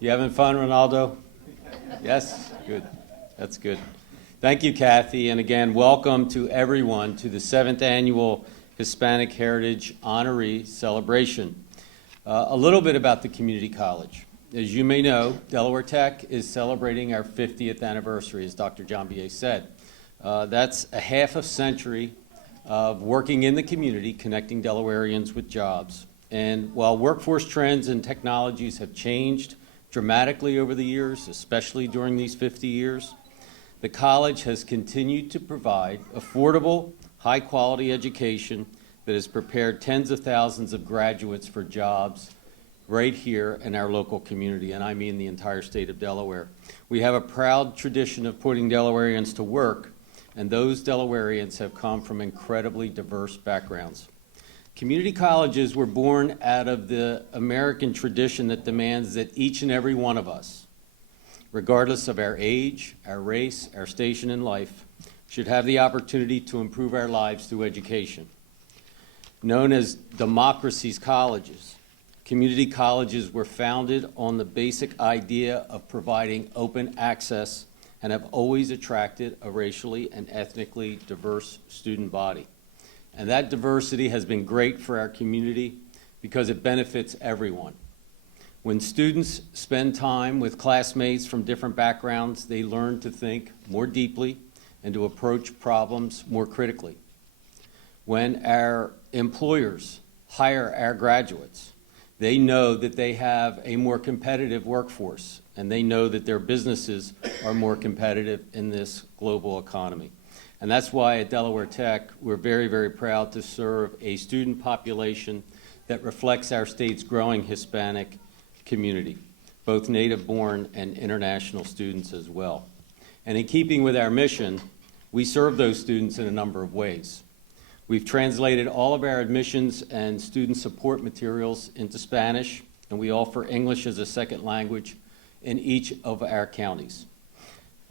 You having fun, Ronaldo? Yes? Good. That's good. Thank you, Kathy. And again, welcome to everyone to the 7th Annual Hispanic Heritage Honoree Celebration. A little bit about the community college. As you may know, Delaware Tech is celebrating our 50th anniversary, as Dr. John B.A. said. That's a half a century of working in the community, connecting Delawareans with jobs. And while workforce trends and technologies have changed dramatically over the years, especially during these 50 years, the college has continued to provide affordable, high-quality education that has prepared tens of thousands of graduates for jobs right here in our local community, and I mean the entire state of Delaware. We have a proud tradition of putting Delawareans to work, and those Delawareans have come from incredibly diverse backgrounds. Community colleges were born out of the American tradition that demands that each and every one of us, regardless of our age, our race, our station in life, should have the opportunity to improve our lives through education. Known as democracy's colleges, community colleges were founded on the basic idea of providing open access and have always attracted a racially and ethnically diverse student body. And that diversity has been great for our community because it benefits everyone. When students spend time with classmates from different backgrounds, they learn to think more deeply and to approach problems more critically. When our employers hire our graduates, they know that they have a more competitive workforce, and they know that their businesses are more competitive in this global economy. And that's why at Delaware Tech, we're very, very proud to serve a student population that reflects our state's growing Hispanic community, both native-born and international students as well. And in keeping with our mission, we serve those students in a number of ways. We've translated all of our admissions and student support materials into Spanish, and we offer English as a second language in each of our counties.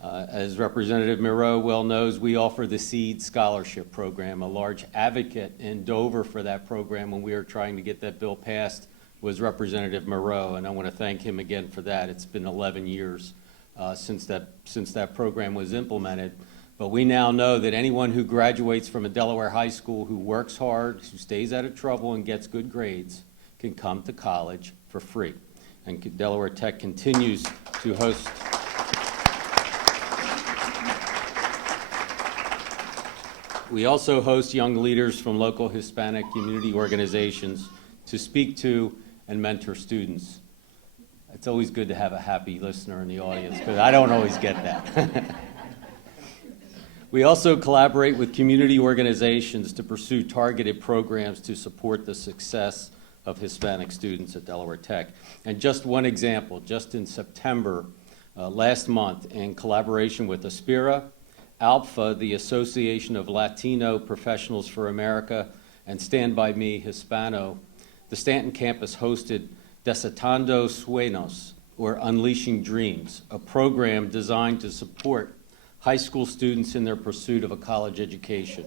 As Representative Moreau well knows, we offer the SEED Scholarship Program. A large advocate in Dover for that program when we were trying to get that bill passed was Representative Moreau, and I want to thank him again for that. It's been 11 years since that program was implemented. But we now know that anyone who graduates from a Delaware high school who works hard, who stays out of trouble and gets good grades, can come to college for free. And Delaware Tech continues to host We also host young leaders from local Hispanic community organizations to speak to and mentor students. It's always good to have a happy listener in the audience, because I don't always get that. We also collaborate with community organizations to pursue targeted programs to support the success of Hispanic students at Delaware Tech. And just one example, just in September last month, in collaboration with Aspira, ALPFA, the Association of Latino Professionals for America, and Stand By Me Hispano, the Stanton campus hosted Desatando Sueños, or Unleashing Dreams, a program designed to support high school students in their pursuit of a college education.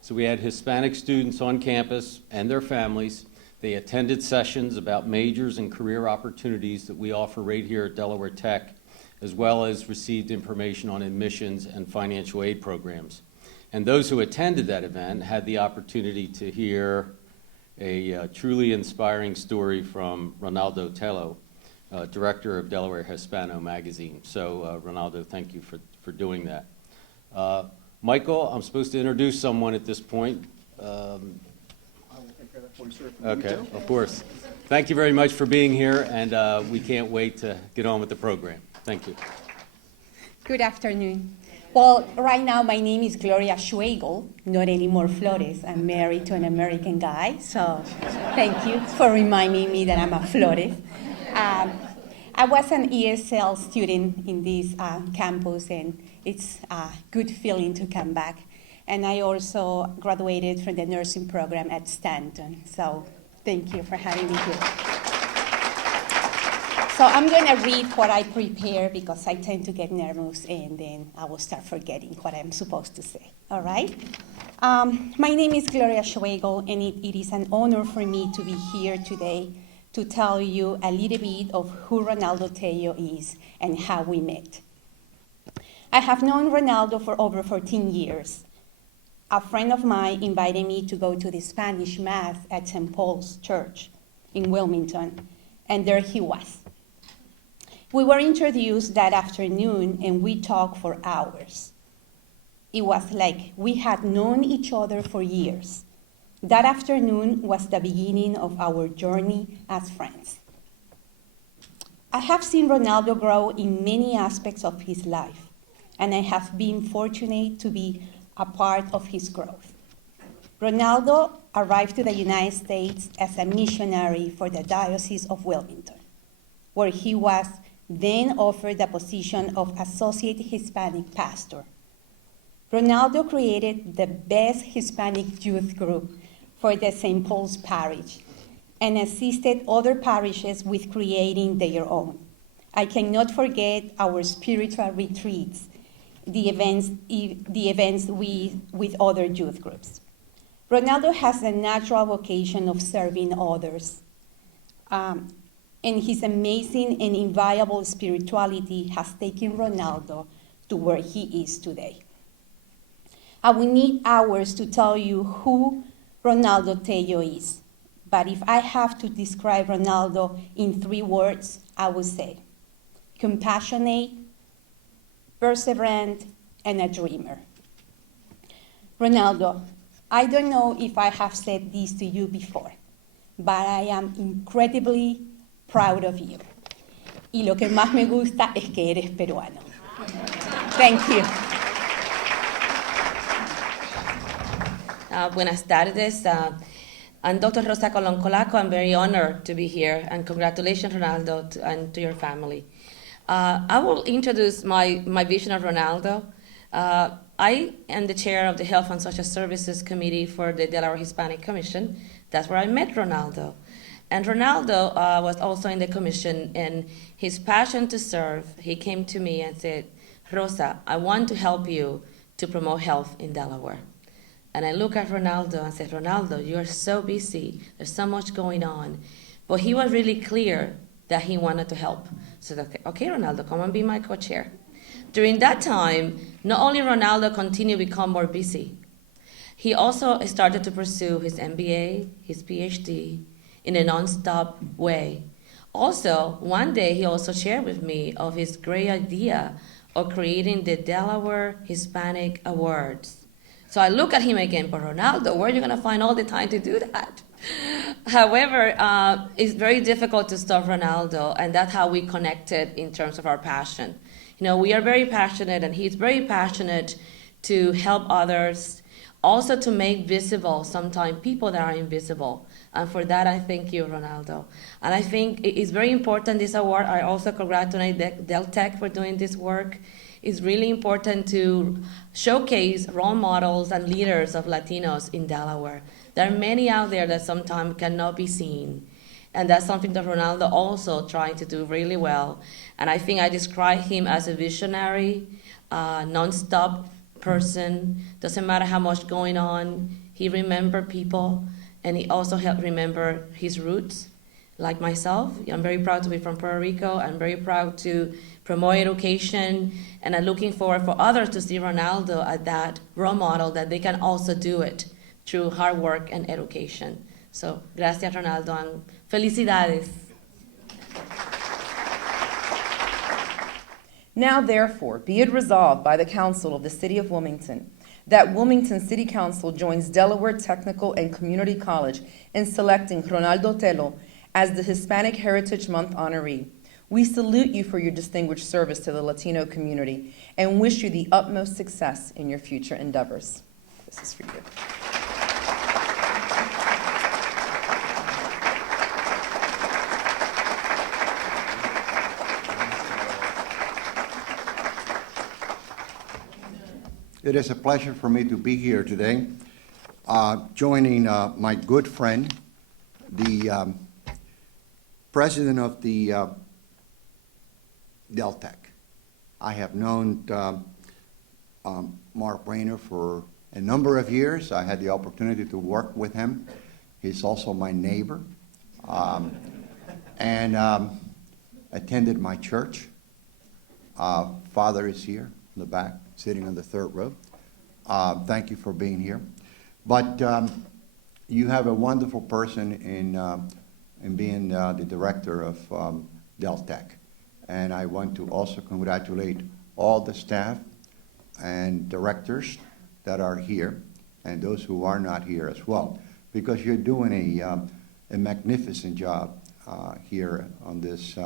So we had Hispanic students on campus and their families. They attended sessions about majors and career opportunities that we offer right here at Delaware Tech, as well as received information on admissions and financial aid programs. And those who attended that event had the opportunity to hear a truly inspiring story from Ronald Tello, director of Delaware Hispano magazine. So Ronaldo, thank you for doing that. Michael, I'm supposed to introduce someone at this point. I will take that for you, sir. Okay, of course. Thank you very much for being here, and we can't wait to get on with the program. Thank you. Good afternoon. Well, right now my name is Gloria Schwegel, not anymore Flores. I'm married to an American guy, so thank you for reminding me that I'm a Flores. I was an ESL student in this campus, and it's a good feeling to come back. And I also graduated from the nursing program at Stanton, so thank you for having me here. So I'm going to read what I prepared because I tend to get nervous and then I will start forgetting what I'm supposed to say. All right? My name is Gloria Schwegel, and it is an honor for me to be here today to tell you a little bit of who Ronaldo Tello is and how we met. I have known Ronaldo for over 14 years. A friend of mine invited me to go to the Spanish Mass at St. Paul's Church in Wilmington, and there he was. We were introduced that afternoon, and we talked for hours. It was like we had known each other for years. That afternoon was the beginning of our journey as friends. I have seen Ronaldo grow in many aspects of his life, and I have been fortunate to be a part of his growth. Ronaldo arrived to the United States as a missionary for the Diocese of Wilmington, where he was then offered the position of Associate Hispanic Pastor. Ronaldo created the best Hispanic youth group for the St. Paul's Parish and assisted other parishes with creating their own. I cannot forget our spiritual retreats, the events with other youth groups. Ronaldo has a natural vocation of serving others, and his amazing and inviolable spirituality has taken Ronaldo to where he is today. I will need hours to tell you who Ronaldo Tello is, but if I have to describe Ronaldo in 3 words, I would say compassionate, perseverant, and a dreamer. Ronaldo, I don't know if I have said this to you before, but I am incredibly proud of you. Y lo que más me gusta es que eres peruano. Thank you. Buenas tardes. I'm Dr. Rosa Colon Colaco. I'm very honored to be here, and congratulations, Ronaldo, and to your family. I will introduce my vision of Ronaldo. I am the chair of the Health and Social Services Committee for the Delaware Hispanic Commission. That's where I met Ronaldo. And Ronaldo was also in the commission, and his passion to serve, he came to me and said, Rosa, I want to help you to promote health in Delaware. And I look at Ronaldo and said, Ronaldo, you are so busy. There's so much going on. But he was really clear that he wanted to help. So, okay, Ronaldo, come and be my co-chair. During that time, not only Ronaldo continued to become more busy, he also started to pursue his MBA, his PhD, in a non-stop way. Also, one day he also shared with me of his great idea of creating the Delaware Hispanic Awards. So I look at him again, but Ronaldo, where are you going to find all the time to do that? However, it's very difficult to stop Ronaldo, and that's how we connected in terms of our passion. You know, we are very passionate, and he's very passionate to help others, also to make visible sometimes people that are invisible. And for that, I thank you, Ronaldo. And I think it's very important, this award. I also congratulate Del Tech for doing this work. It's really important to showcase role models and leaders of Latinos in Delaware. There are many out there that sometimes cannot be seen. And that's something that Ronaldo also trying to do really well. And I think I describe him as a visionary, non-stop person. Doesn't matter how much going on. He remembers people, and he also helped remember his roots. Like myself, I'm very proud to be from Puerto Rico. I'm very proud to promote education, and I'm looking forward for others to see Ronaldo as that role model, that they can also do it through hard work and education. So, gracias, Ronaldo, and felicidades. Now, therefore, be it resolved by the Council of the City of Wilmington that Wilmington City Council joins Delaware Technical and Community College in selecting Ronaldo Tello as the Hispanic Heritage Month honoree. We salute you for your distinguished service to the Latino community and wish you the utmost success in your future endeavors. This is for you. It is a pleasure for me to be here today, joining my good friend, the president of the Del Tech. I have known Mark Brainer for a number of years. I had the opportunity to work with him. He's also my neighbor. and attended my church. Father is here in the back, sitting on the third row. Thank you for being here. But you have a wonderful person in being the director of Deltec. And I want to also congratulate all the staff and directors that are here, and those who are not here as well, because you're doing a magnificent job here on this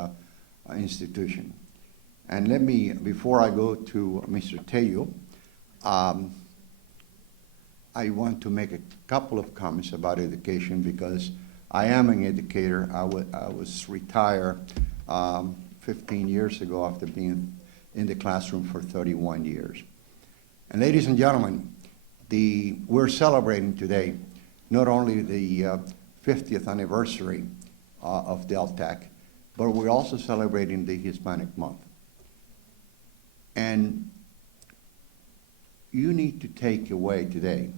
institution. And let me, before I go to Mr. Tello, I want to make a couple of comments about education, because I am an educator. I was retired 15 years ago after being in the classroom for 31 years. And ladies and gentlemen, we're celebrating today not only the 50th anniversary of Deltec, but we're also celebrating the Hispanic Month. And you need to take away today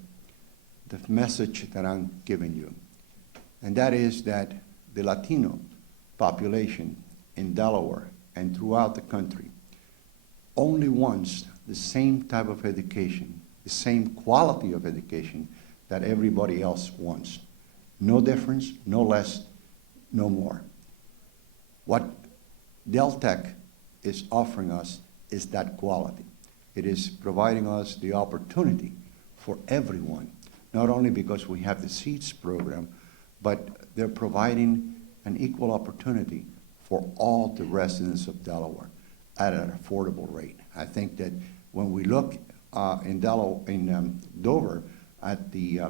the message that I'm giving you, and that is that the Latino population in Delaware and throughout the country only wants the same type of education, the same quality of education that everybody else wants. No difference, no less, no more. What Deltec is offering us is that quality. It is providing us the opportunity for everyone, not only because we have the SEEDS program, but they're providing an equal opportunity for all the residents of Delaware at an affordable rate. I think that when we look in Dover at the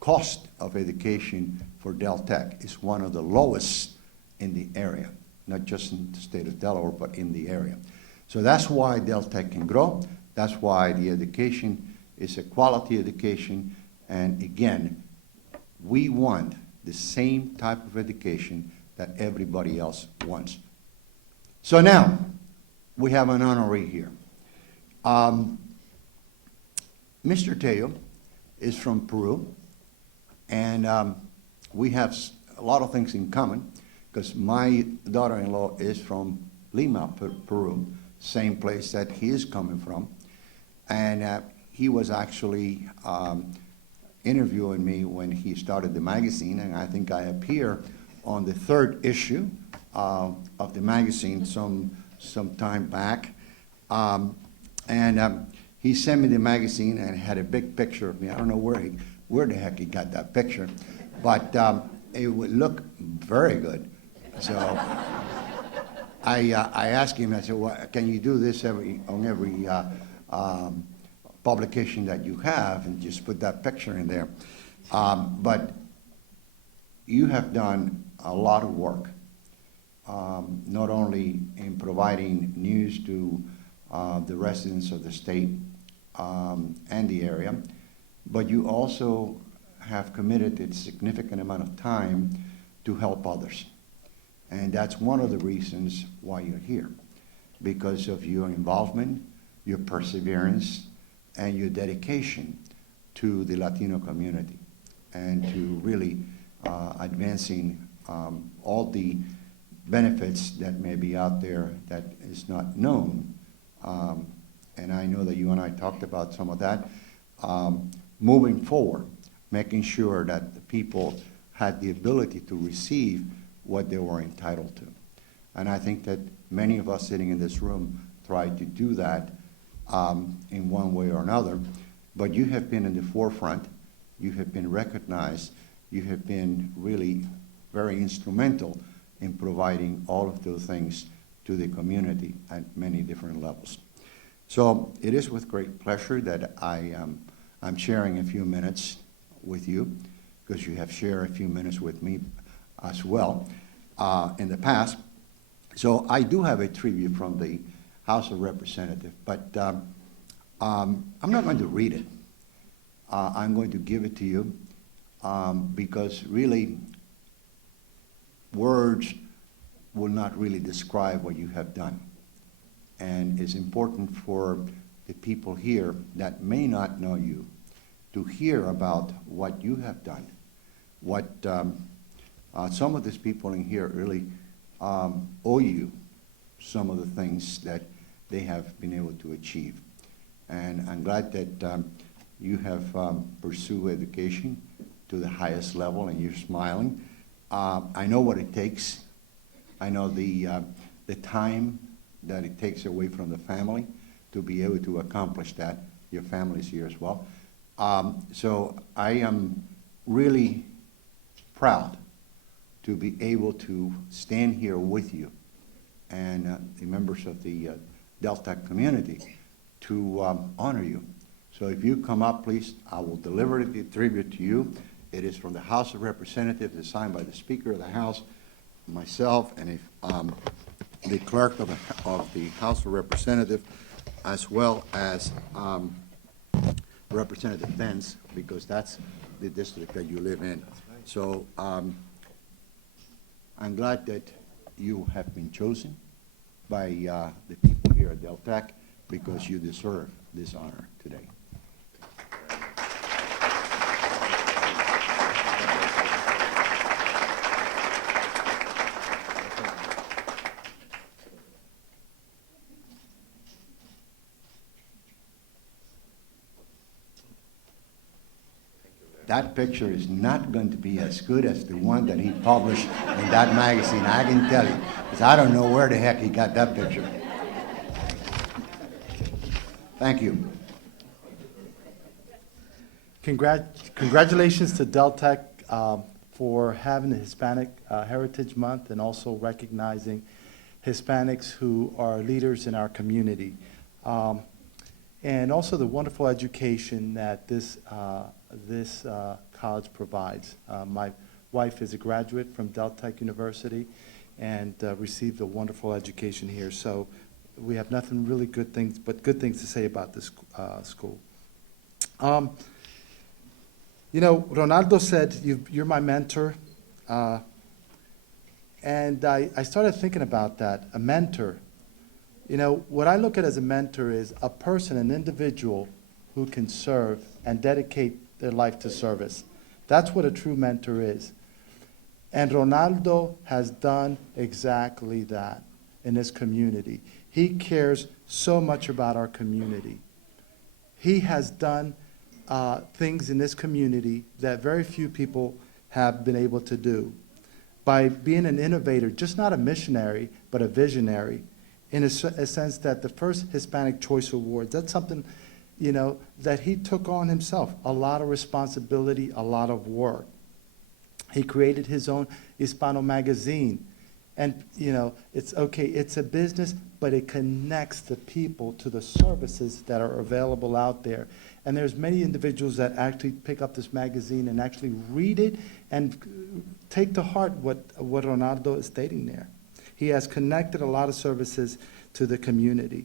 cost of education for Deltec, is one of the lowest in the area, not just in the state of Delaware, but in the area. So that's why Deltec can grow. That's why the education is a quality education. And again, we want the same type of education that everybody else wants. So now, we have an honoree here. Mr. Tello is from Peru, and we have a lot of things in common, because my daughter-in-law is from Lima, Peru, same place that he is coming from. And he was actually interviewing me when he started the magazine, and I think I appear on the 3rd issue of the magazine some time back. He sent me the magazine and had a big picture of me. I don't know where the heck he got that picture, but it would look very good. So I asked him, I said, well, can you do this on every publication that you have, and just put that picture in there? But you have done a lot of work, not only in providing news to the residents of the state and the area, but you also have committed a significant amount of time to help others. And that's one of the reasons why you're here, because of your involvement, your perseverance, and your dedication to the Latino community, and to really advancing all the benefits that may be out there that is not known. And I know that you and I talked about some of that. Moving forward, making sure that the people had the ability to receive what they were entitled to. And I think that many of us sitting in this room try to do that in one way or another. But you have been in the forefront. You have been recognized. You have been really very instrumental in providing all of those things to the community at many different levels. So it is with great pleasure that I'm sharing a few minutes with you, because you have shared a few minutes with me as well in the past. So I do have a tribute from the House of Representatives, but I'm not going to read it. I'm going to give it to you because really words will not really describe what you have done. And it's important for the people here that may not know you to hear about what you have done. What some of these people in here really owe you some of the things that they have been able to achieve. And I'm glad that you have pursued education to the highest level, and you're smiling. I know what it takes. I know the time that it takes away from the family to be able to accomplish that. Your family's here as well. So I am really proud to be able to stand here with you and the members of the Delta community to honor you. So if you come up, please, I will deliver the tribute to you. It is from the House of Representatives, it's signed by the Speaker of the House, myself, and if, the Clerk of the House of Representatives, as well as Representative Vance, because that's the district that you live in. So I'm glad that you have been chosen by the people here at Deltec, because you deserve this honor today. That picture is not going to be as good as the one that he published in that magazine, I can tell you, because I don't know where the heck he got that picture. Thank you. Congratulations to Deltec for having the Hispanic Heritage Month and also recognizing Hispanics who are leaders in our community. And also the wonderful education that this college provides. My wife is a graduate from Deltec University and received a wonderful education here. So we have nothing really good things to say about this school. You know, Ronaldo said, you're my mentor. And I started thinking about that, a mentor. You know, what I look at as a mentor is a person, an individual who can serve and dedicate their life to service. That's what a true mentor is. And Ronaldo has done exactly that in this community. He cares so much about our community. He has done things in this community that very few people have been able to do. By being an innovator, just not a missionary, but a visionary, in a sense that the first Hispanic Choice Awards, that's something, you know, that he took on himself, a lot of responsibility, a lot of work. He created his own Hispano magazine. And, you know, it's okay, it's a business, but it connects the people to the services that are available out there. And there's many individuals that actually pick up this magazine and actually read it and take to heart what Ronaldo is stating there. He has connected a lot of services to the community.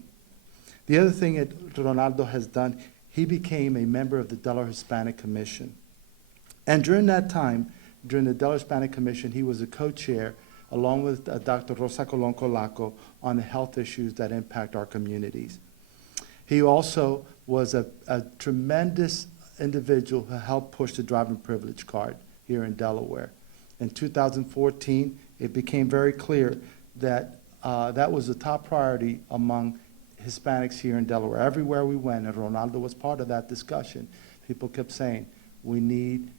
The other thing that Ronaldo has done, he became a member of the Delaware Hispanic Commission. And during that time, during the Delaware Hispanic Commission, he was a co-chair along with Dr. Rosa Colon Colaco on the health issues that impact our communities. He also was a tremendous individual who helped push the driving privilege card here in Delaware. In 2014, it became very clear that that was the top priority among Hispanics here in Delaware. Everywhere we went, and Ronaldo was part of that discussion, people kept saying, we need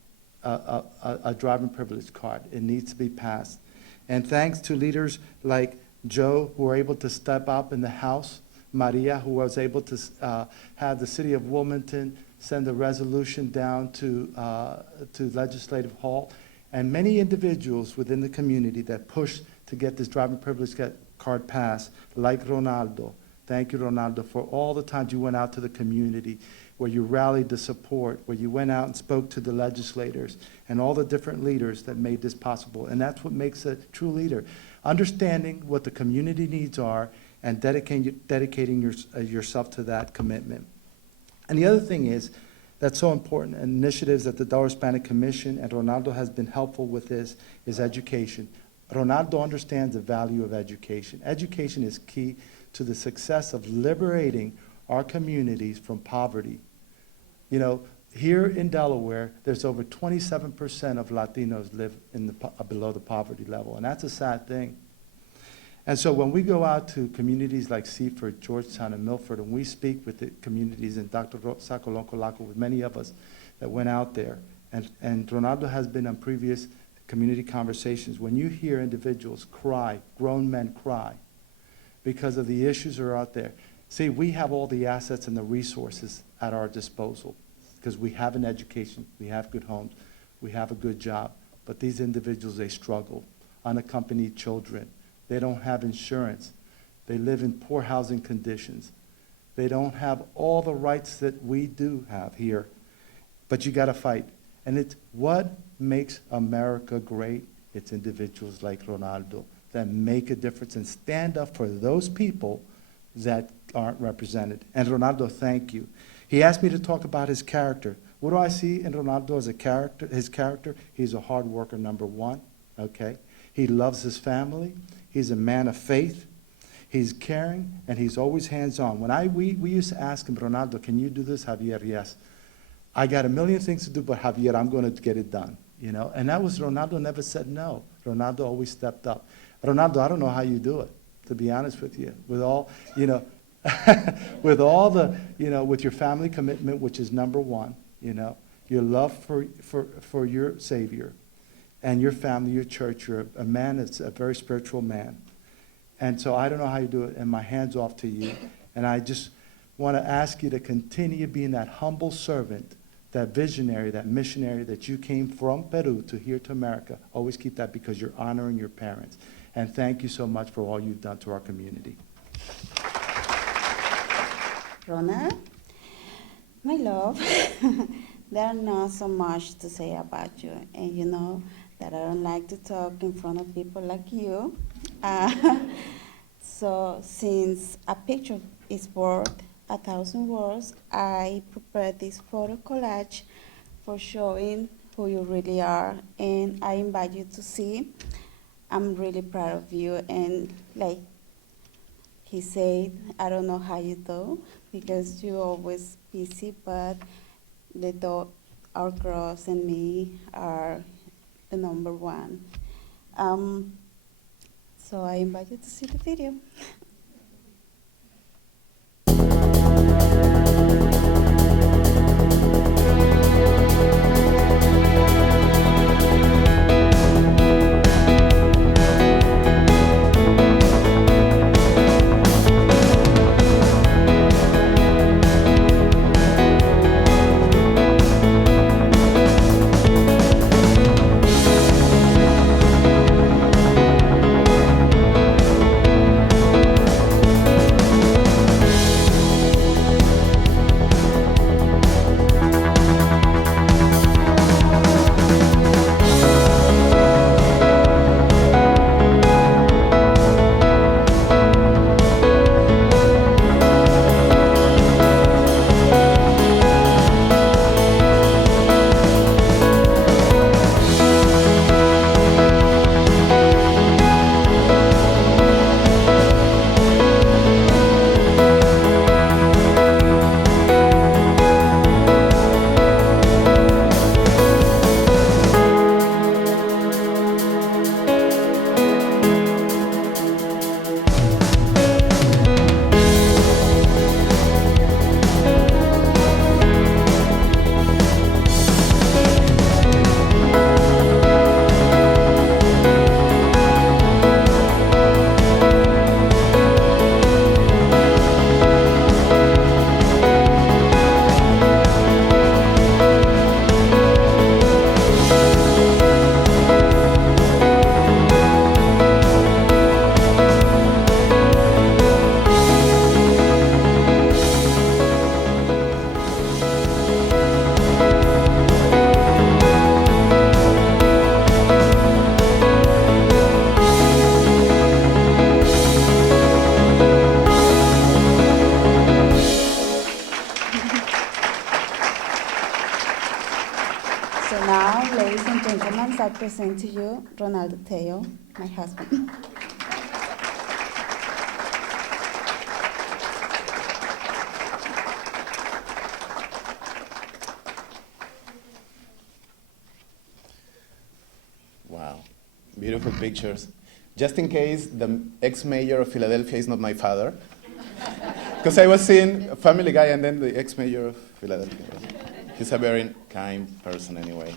a driving privilege card. It needs to be passed. And thanks to leaders like Joe, who were able to step up in the House, Maria, who was able to have the city of Wilmington send a resolution down to Legislative Hall, and many individuals within the community that pushed to get this driving privilege card passed, like Ronaldo. Thank you, Ronaldo, for all the times you went out to the community, where you rallied the support, where you went out and spoke to the legislators, and all the different leaders that made this possible. And that's what makes a true leader. Understanding what the community needs are and dedicating yourself to that commitment. And the other thing is, that's so important, initiatives that the Delaware Hispanic Commission and Ronaldo has been helpful with this, is education. Ronaldo understands the value of education. Education is key to the success of liberating our communities from poverty. You know, here in Delaware, there's over 27% of Latinos live in below the poverty level, and that's a sad thing. And so when we go out to communities like Seaford, Georgetown, and Milford, and we speak with the communities, and Dr. Rosa Colon-Colaco, with many of us that went out there, and Ronaldo has been on previous community conversations, when you hear individuals cry, grown men cry, because of the issues that are out there. See, we have all the assets and the resources at our disposal, because we have an education, we have good homes, we have a good job, but these individuals, they struggle. Unaccompanied children, they don't have insurance, they live in poor housing conditions, they don't have all the rights that we do have here, but you gotta fight. And it's what makes America great. It's individuals like Ronaldo that make a difference and stand up for those people that aren't represented. And Ronaldo, thank you. He asked me to talk about his character. What do I see in Ronaldo as a character? His character, he's a hard worker, number one, okay? He loves his family. He's a man of faith. He's caring, and he's always hands-on. When we used to ask him, Ronaldo, can you do this? Javier, yes. I got a million things to do, but Javier, I'm going to get it done, you know? And that was Ronaldo never said no. Ronaldo always stepped up. Ronaldo, I don't know how you do it, to be honest with you. With all, you know, with all the, you know, with your family commitment, which is number one, you know, your love for your Savior and your family, your church. You're a man that's a very spiritual man. And so I don't know how you do it, and my hand's off to you. And I just want to ask you to continue being that humble servant, that visionary, that missionary that you came from Peru to here to America. Always keep that, because you're honoring your parents. And thank you so much for all you've done to our community. Ronald, my love, there's not so much to say about you, and you know that I don't like to talk in front of people like you. So since a picture is worth 1,000 words, I prepared this photo collage for showing who you really are, and I invite you to see. I'm really proud of you, and like he said, I don't know how you do, because you're always busy, but the thought, our girls and me are the number one. So I invite you to see the video. So now, ladies and gentlemen, I present to you Ronald Tello, my husband. Wow, beautiful pictures. Just in case the ex-mayor of Philadelphia is not my father. Because I was seeing Family Guy and then the ex-mayor of Philadelphia. He's a very kind person anyway.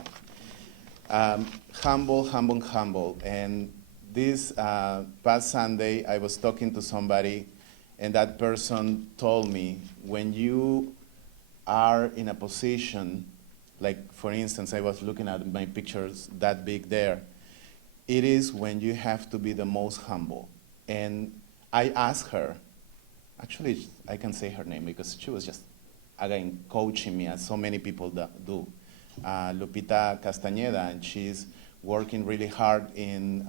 Humble, humble, humble. And this past Sunday, I was talking to somebody, and that person told me, when you are in a position, like for instance, I was looking at my pictures that big there, it is when you have to be the most humble. And I asked her, actually I can say her name because she was just, again, coaching me as so many people do. Lupita Castañeda, and she's working really hard in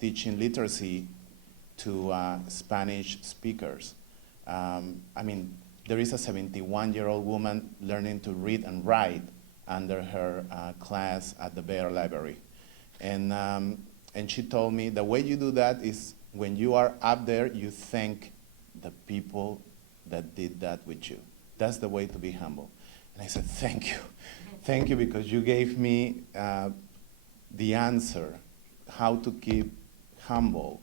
teaching literacy to Spanish speakers. I mean, there is a 71-year-old woman learning to read and write under her class at the Bayer Library. And she told me the way you do that is when you are up there, you thank the people that did that with you. That's the way to be humble. And I said, thank you. Thank you, because you gave me the answer how to keep humble.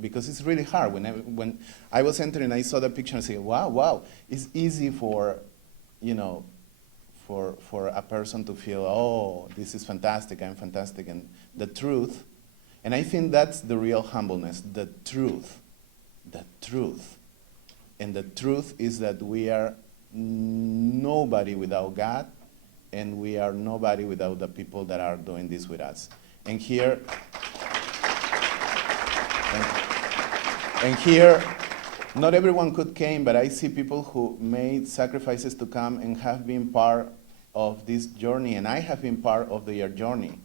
Because it's really hard. When I was entering, I saw the picture and I said, wow, it's easy for, you know, for a person to feel, oh, this is fantastic, I'm fantastic. And the truth, and I think that's the real humbleness, the truth. And the truth is that we are nobody without God, and we are nobody without the people that are doing this with us. And here, not everyone could came, but I see people who made sacrifices to come and have been part of this journey, and I have been part of their journey.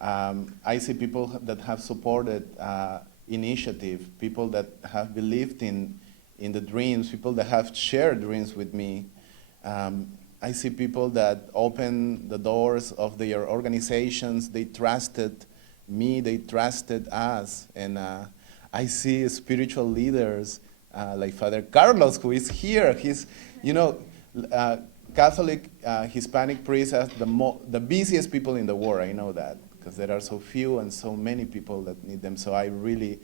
I see people that have supported initiative, people that have believed in the dreams, people that have shared dreams with me. I see people that opened the doors of their organizations. They trusted me, they trusted us. And I see spiritual leaders like Father Carlos, who is here. He's, you know, Catholic Hispanic priests are the busiest people in the world. I know that, because there are so few and so many people that need them. So I really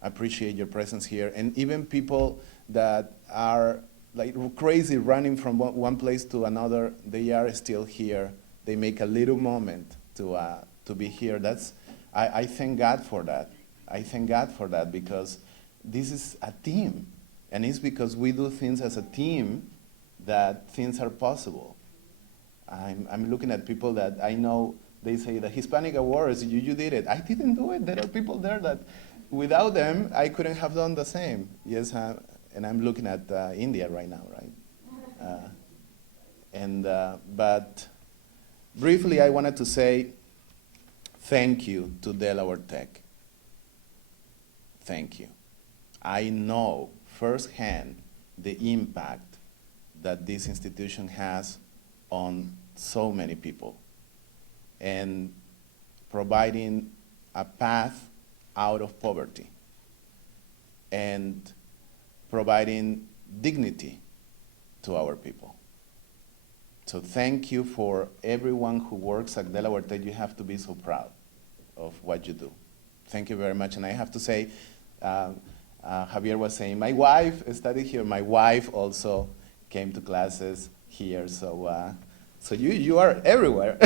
appreciate your presence here. And even people that are like crazy running from one place to another, they are still here. They make a little moment to be here. I thank God for that. I thank God for that, because this is a team. And it's because we do things as a team that things are possible. I'm looking at people that I know, they say the Hispanic Awards, you did it. I didn't do it. There are people there that without them, I couldn't have done the same. Yes, and I'm looking at India right now, right? But briefly, I wanted to say thank you to Delaware Tech. Thank you. I know firsthand the impact that this institution has on so many people, and providing a path out of poverty, and providing dignity to our people. So thank you for everyone who works at Delaware Tech. You have to be so proud of what you do. Thank you very much. And I have to say, Javier was saying, my wife studied here. My wife also came to classes here. So you are everywhere.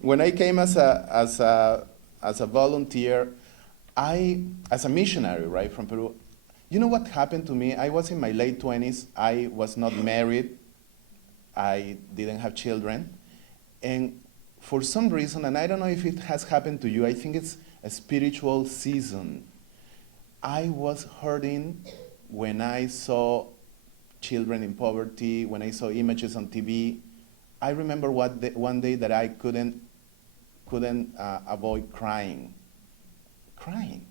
When I came as a volunteer, as a missionary, right, from Peru, you know what happened to me? I was in my late 20s. I was not married. I didn't have children. And for some reason, and I don't know if it has happened to you, I think it's a spiritual season. I was hurting when I saw children in poverty, when I saw images on TV. I remember one day that I couldn't avoid crying,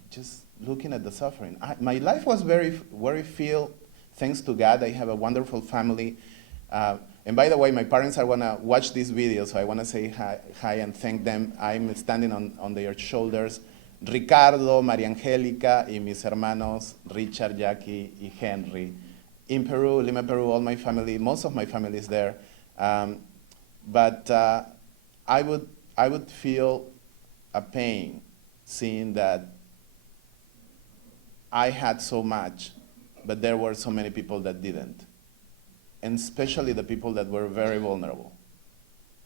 just looking at the suffering. My life was very filled, thanks to God. I have a wonderful family. And by the way, my parents are going to watch this video, so I want to say hi and thank them. I'm standing on their shoulders. Ricardo, María Angélica, y mis hermanos, Richard, Jackie, y Henry. In Peru, Lima, Peru, all my family, most of my family is there. But I would feel a pain seeing that I had so much, but there were so many people that didn't, and especially the people that were very vulnerable.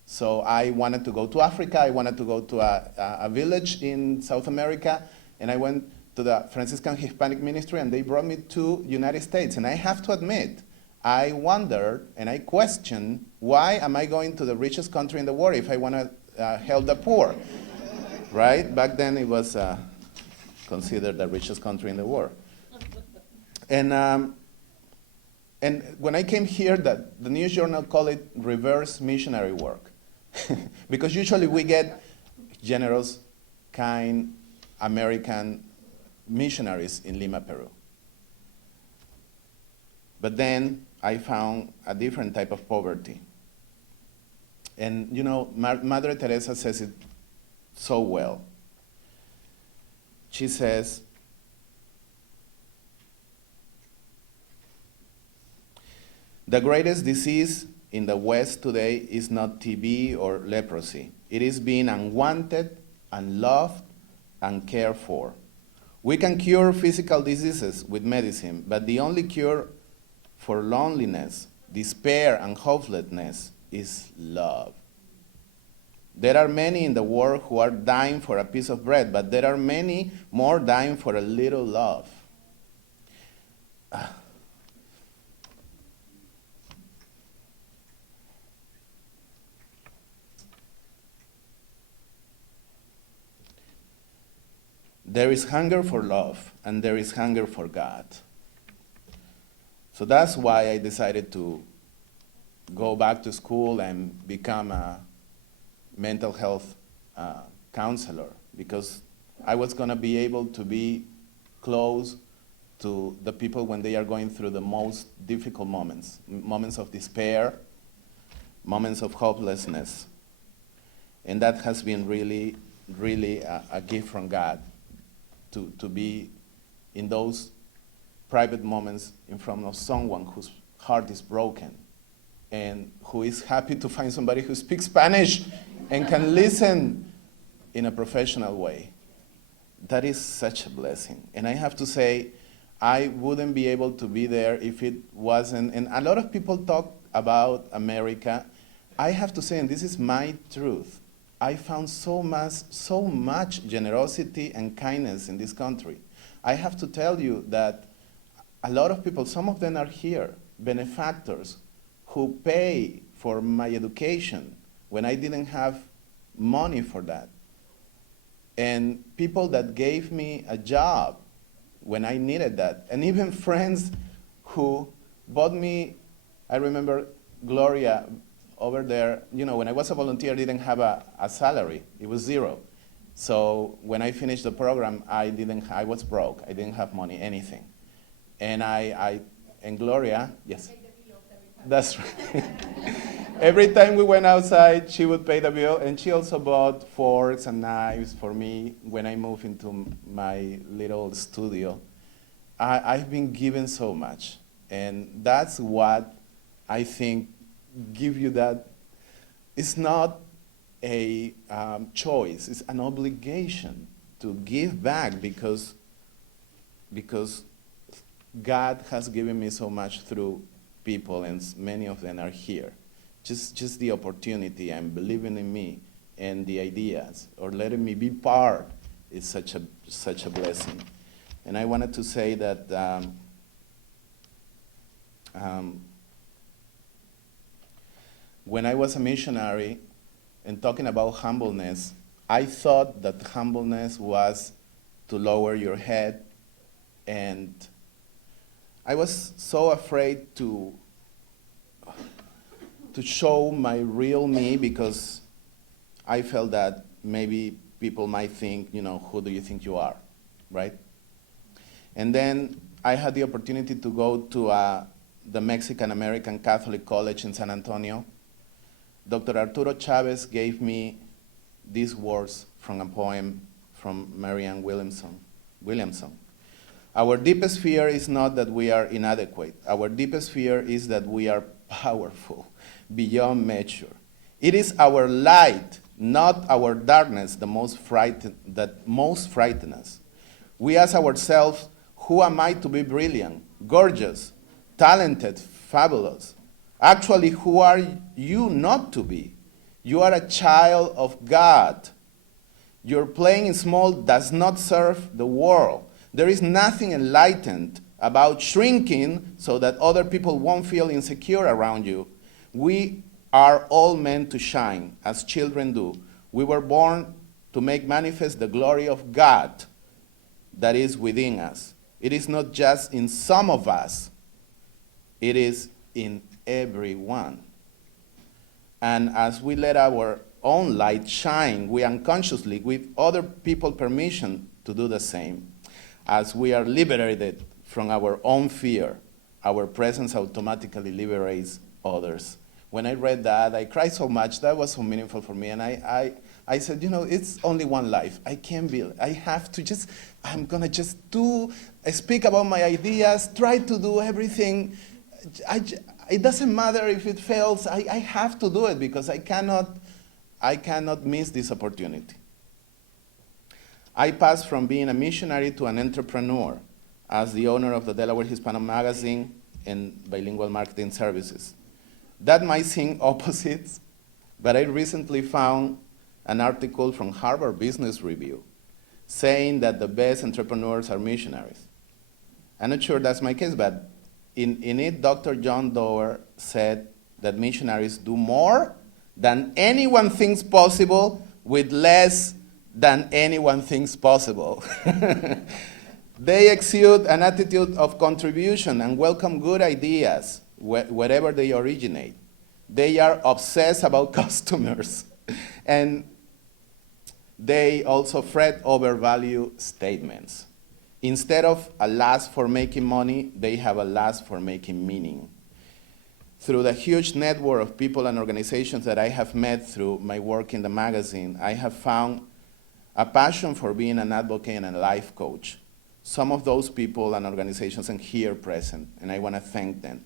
So I wanted to go to Africa, I wanted to go to a village in South America, and I went to the Franciscan Hispanic Ministry, and they brought me to United States. And I have to admit, I wondered and I questioned, why am I going to the richest country in the world if I want to help the poor? Right? Back then it was considered the richest country in the world. And when I came here, the News Journal called it reverse missionary work. Because usually we get generous, kind, American missionaries in Lima, Peru. But then I found a different type of poverty. And you know, Madre Teresa says it so well. She says, the greatest disease in the West today is not TB or leprosy. It is being unwanted, unloved, and cared for. We can cure physical diseases with medicine, but the only cure for loneliness, despair, and hopelessness is love. There are many in the world who are dying for a piece of bread, but there are many more dying for a little love. There is hunger for love, and there is hunger for God. So that's why I decided to go back to school and become a mental health counselor, because I was going to be able to be close to the people when they are going through the most difficult moments, moments of despair, moments of hopelessness. And that has been really, really a gift from God, to be in those private moments in front of someone whose heart is broken and who is happy to find somebody who speaks Spanish and can listen in a professional way. That is such a blessing. And I have to say, I wouldn't be able to be there if it wasn't, and a lot of people talk about America. I have to say, and this is my truth, I found so much generosity and kindness in this country. I have to tell you that a lot of people, some of them are here, benefactors, who pay for my education when I didn't have money for that. And people that gave me a job when I needed that. And even friends who bought me, I remember Gloria over there, you know, when I was a volunteer, I didn't have a salary. It was zero. So when I finished the program, I was broke. I didn't have money, anything. And and Gloria, yes. That's right. Every time we went outside, she would pay the bill, and she also bought forks and knives for me when I moved into my little studio. I've been given so much, and that's what I think give you that. It's not a choice, it's an obligation to give back, because God has given me so much through people, and many of them are here. Just the opportunity and believing in me and the ideas, or letting me be part, is such a blessing. And I wanted to say that when I was a missionary and talking about humbleness, I thought that humbleness was to lower your head, and I was so afraid to show my real me, because I felt that maybe people might think, you know, who do you think you are, right? And then I had the opportunity to go to the Mexican American Catholic College in San Antonio. Dr. Arturo Chavez gave me these words from a poem from Marianne Williamson. Our deepest fear is not that we are inadequate. Our deepest fear is that we are powerful beyond measure. It is our light not our darkness that most frighten us. We ask ourselves, who am I to be brilliant, gorgeous, talented, fabulous? Actually, who are you not to be? You are a child of God. Your playing small does not serve the world. There is nothing enlightened about shrinking so that other people won't feel insecure around you. We are all meant to shine, as children do. We were born to make manifest the glory of God that is within us. It is not just in some of us, it is in everyone. And as we let our own light shine, we unconsciously give other people permission to do the same. As we are liberated from our own fear, our presence automatically liberates others. When I read that, I cried so much. That was so meaningful for me. And I said, it's only one life. I can't be, I have to just, I'm going to just speak about my ideas, try to do everything. It doesn't matter if it fails. I have to do it because I cannot miss this opportunity. I passed from being a missionary to an entrepreneur as the owner of the Delaware Hispanic magazine and bilingual marketing services. That might seem opposites, but I recently found an article from Harvard Business Review saying that the best entrepreneurs are missionaries. I'm not sure that's my case, but in it, Dr. John Doerr said that missionaries do more than anyone thinks possible with less than anyone thinks possible. They exude an attitude of contribution and welcome good ideas wherever they originate. They are obsessed about customers. And they also fret over value statements. Instead of a lust for making money, they have a lust for making meaning. Through the huge network of people and organizations that I have met through my work in the magazine, I have found a passion for being an advocate and a life coach. Some of those people and organizations are here present, and I want to thank them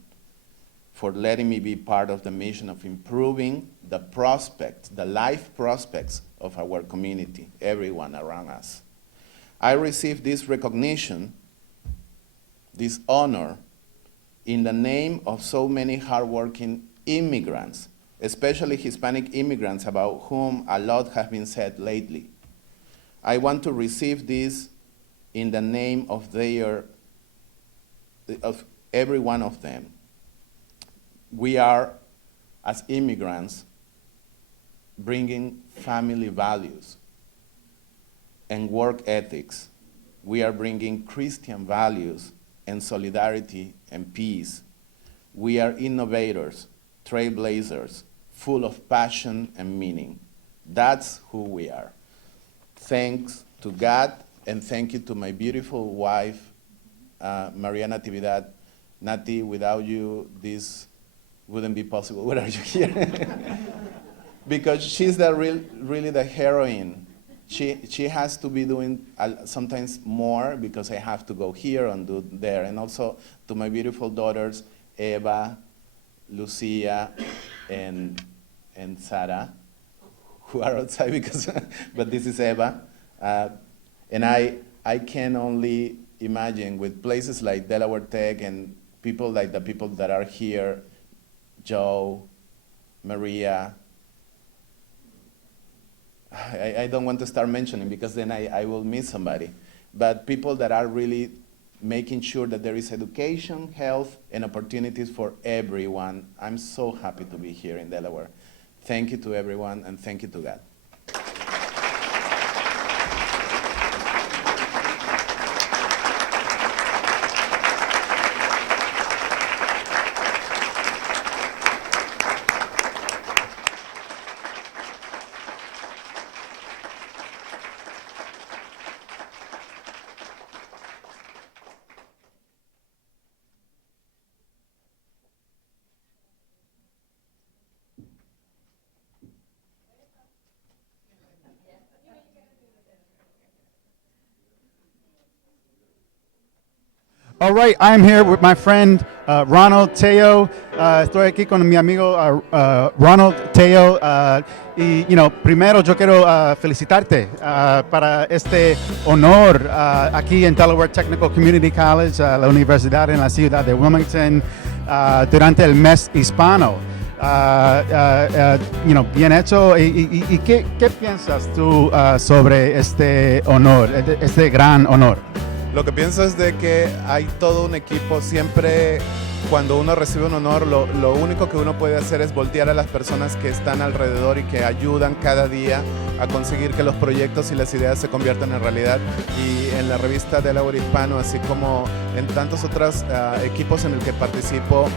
for letting me be part of the mission of improving the prospects, the life prospects of our community, everyone around us. I received this recognition, this honor, in the name of so many hardworking immigrants, especially Hispanic immigrants about whom a lot has been said lately. I want to receive this in the name of every one of them. We are, as immigrants, bringing family values and work ethics. We are bringing Christian values and solidarity and peace. We are innovators, trailblazers, full of passion and meaning. That's who we are. Thanks to God, and thank you to my beautiful wife, Maria Natividad. Nati, without you, this wouldn't be possible. Where are you here? Because she's really the heroine. She has to be doing sometimes more because I have to go here and do there. And also to my beautiful daughters, Eva, Lucia, and Sarah, who are outside because, but this is Eva. And I can only imagine with places like Delaware Tech and people like the people that are here, Joe, Maria, I don't want to start mentioning because then I will miss somebody. But people that are really making sure that there is education, health, and opportunities for everyone. I'm so happy to be here in Delaware. Thank you to everyone, and thank you to God. All right, I'm here with my friend Ronald Tello. Estoy aquí con mi amigo Ronald Tello. Y, primero yo quiero felicitarte para este honor aquí en Delaware Technical Community College, la universidad en la ciudad de Wilmington, durante el mes hispano. Bien hecho. ¿Y qué piensas tú sobre este honor, este gran honor? Lo que pienso es de que hay todo un equipo. Siempre cuando uno recibe un honor, lo único que uno puede hacer es voltear a las personas que están alrededor y que ayudan cada día a conseguir que los proyectos y las ideas se conviertan en realidad. Y en la revista Delaware Hispano, así como en tantos otros equipos en el que participo,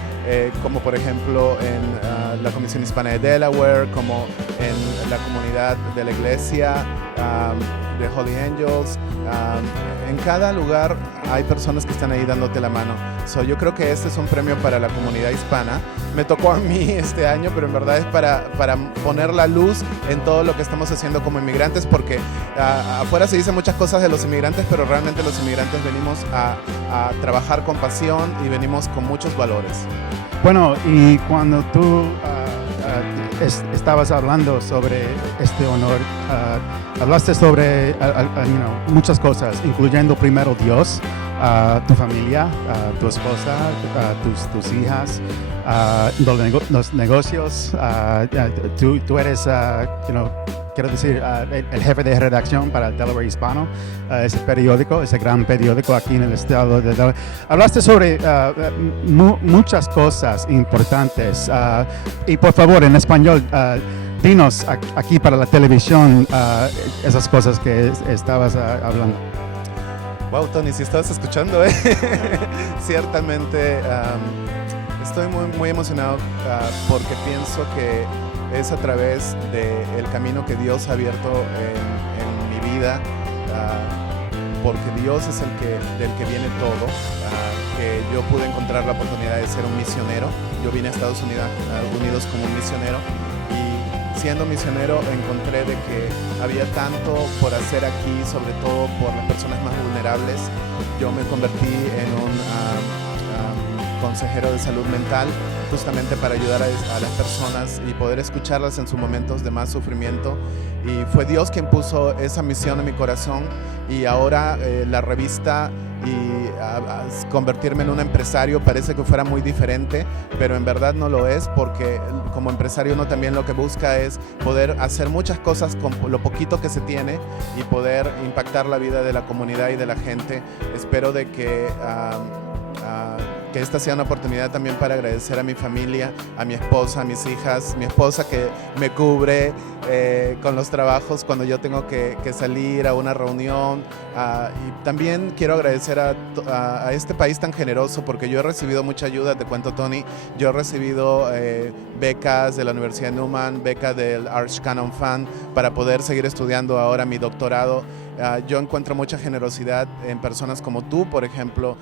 como por ejemplo en la Comisión Hispana de Delaware, como en la comunidad de la iglesia de Holy Angels, en cada lugar hay personas que están ahí dándote la mano. Yo creo que este es un premio para la comunidad hispana. Me tocó a mí este año, pero en verdad es para poner la luz en todo lo que estamos haciendo como inmigrantes, porque afuera se dicen muchas cosas de los inmigrantes, pero realmente los inmigrantes venimos a trabajar con pasión y venimos con muchos valores. Bueno, y cuando tú estabas hablando sobre este honor, hablaste sobre muchas cosas, incluyendo primero Dios, tu familia, tu esposa, tus hijas, los negocios. Tú eres, quiero decir, el jefe de redacción para el Delaware Hispano, ese periódico, ese gran periódico aquí en el estado de Delaware. Hablaste sobre muchas cosas importantes y por favor, en español, dinos aquí para la televisión esas cosas que estabas hablando. Wow, Tony, si estabas escuchando, Ciertamente estoy muy emocionado porque pienso que es a través del camino que Dios ha abierto en mi vida, porque Dios es del que viene todo, que yo pude encontrar la oportunidad de ser un misionero. Yo vine a Estados Unidos como un misionero, y siendo misionero encontré de que había tanto por hacer aquí, sobre todo por las personas más vulnerables. Yo me convertí en un consejero de salud mental, justamente para ayudar a las personas y poder escucharlas en sus momentos de más sufrimiento. Y fue Dios quien puso esa misión en mi corazón, y ahora la revista y convertirme en un empresario parece que fuera muy diferente, pero en verdad no lo es, porque como empresario uno también lo que busca es poder hacer muchas cosas con lo poquito que se tiene y poder impactar la vida de la comunidad y de la gente. Espero de que esta sea una oportunidad también para agradecer a mi familia, a mi esposa, a mis hijas, mi esposa que me cubre con los trabajos cuando yo tengo que salir a una reunión, y también quiero agradecer a este país tan generoso, porque yo he recibido mucha ayuda. Te cuento, Tony, yo he recibido becas de la Universidad de Newman, beca del Arch Canon Fund para poder seguir estudiando ahora mi doctorado. Yo encuentro mucha generosidad en personas como tú, por ejemplo,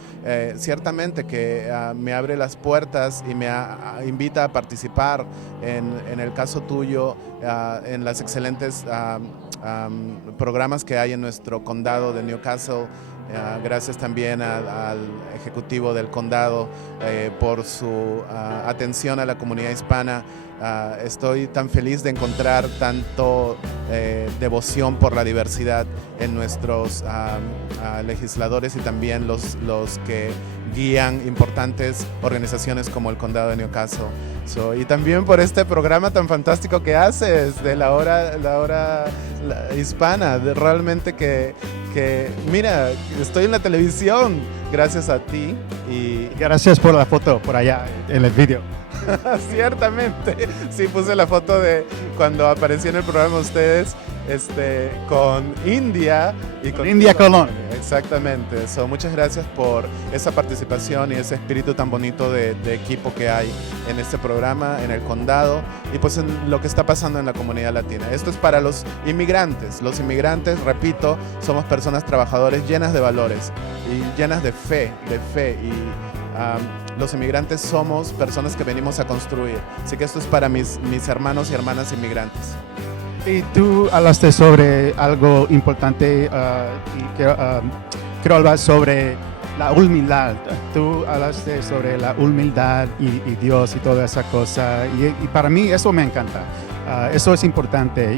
ciertamente que me abre las puertas y me invita a participar en el caso tuyo, en las excelentes programas que hay en nuestro condado de Newcastle. Gracias también al ejecutivo del condado por su atención a la comunidad hispana. Estoy tan feliz de encontrar tanto devoción por la diversidad en nuestros legisladores y también los que guían importantes organizaciones como el condado de Newcastle. Y también por este programa tan fantástico que haces de la hora hispana. Realmente que mira, estoy en la televisión gracias a ti. Y gracias por la foto por allá en el video. Ciertamente, sí, puse la foto de cuando aparecí en el programa de ustedes, con India y con India Colón. Exactamente. Muchas gracias por esa participación y ese espíritu tan bonito de equipo que hay en este programa, en el condado y pues en lo que está pasando en la comunidad latina. Esto es para los inmigrantes. Los inmigrantes, repito, somos personas trabajadoras llenas de valores y llenas de fe y los inmigrantes somos personas que venimos a construir. Así que esto es para mis hermanos y hermanas inmigrantes. Y tú hablaste sobre algo importante y quiero hablar sobre la humildad. Tú hablaste sobre la humildad y Dios y toda esa cosa. Y para mí eso me encanta. Eso es importante.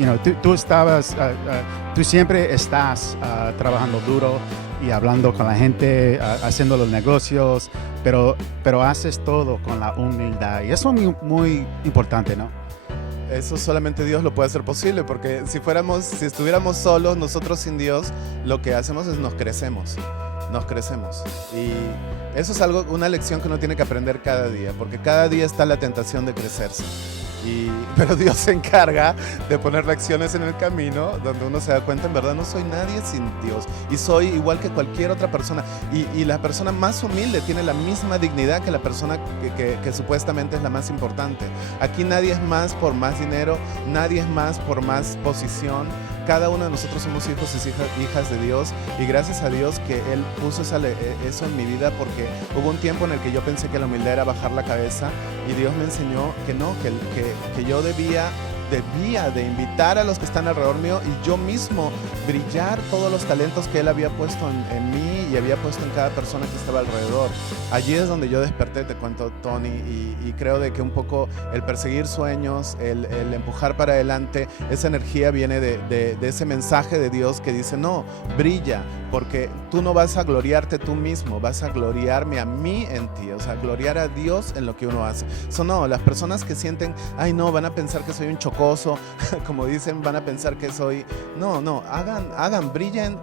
Tú siempre estás trabajando duro y hablando con la gente, haciendo los negocios, pero haces todo con la humildad. Y eso es muy, muy importante, ¿no? Eso solamente Dios lo puede hacer posible, porque si estuviéramos solos, nosotros sin Dios, lo que hacemos es nos crecemos. Y eso es una lección que uno tiene que aprender cada día, porque cada día está la tentación de crecerse. Pero Dios se encarga de poner lecciones en el camino donde uno se da cuenta, en verdad no soy nadie sin Dios y soy igual que cualquier otra persona, y la persona más humilde tiene la misma dignidad que la persona que supuestamente es la más importante. Aquí nadie es más por más dinero, nadie es más por más posición. Cada uno de nosotros somos hijos y hijas de Dios, y gracias a Dios que Él puso eso en mi vida, porque hubo un tiempo en el que yo pensé que la humildad era bajar la cabeza, y Dios me enseñó que no, que yo debía de invitar a los que están alrededor mío y yo mismo brillar todos los talentos que Él había puesto en mí y había puesto en cada persona que estaba alrededor. Allí es donde yo desperté, te cuento, Tony, y creo de que un poco el perseguir sueños, el empujar para adelante, esa energía viene de ese mensaje de Dios que dice, no, brilla, porque tú no vas a gloriarte tú mismo, vas a gloriarme a mí en ti, o sea, gloriar a Dios en lo que uno hace. Eso no, las personas que sienten, ay no, van a pensar que soy un chocoso, como dicen, van a pensar que soy, no, hagan, brillen,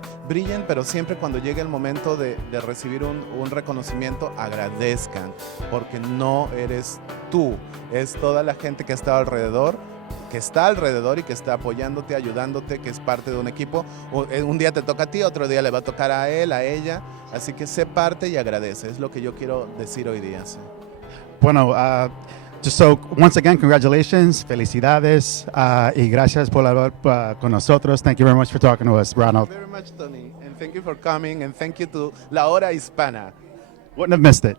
pero siempre cuando llegue el momento de recibir un reconocimiento, agradezcan, porque no eres tú, es toda la gente que está alrededor y que está apoyándote, ayudándote, que es parte de un equipo. Un día te toca a ti, otro día le va a tocar a él, a ella, así que sé parte y agradece, es lo que yo quiero decir hoy día. Sí. Bueno, so once again, congratulations, felicidades, y gracias por hablar con nosotros. Thank you very much for talking to us, Ronald. Thank you very much, Tony, and thank you for coming, and thank you to La Hora Hispana. Wouldn't have missed it.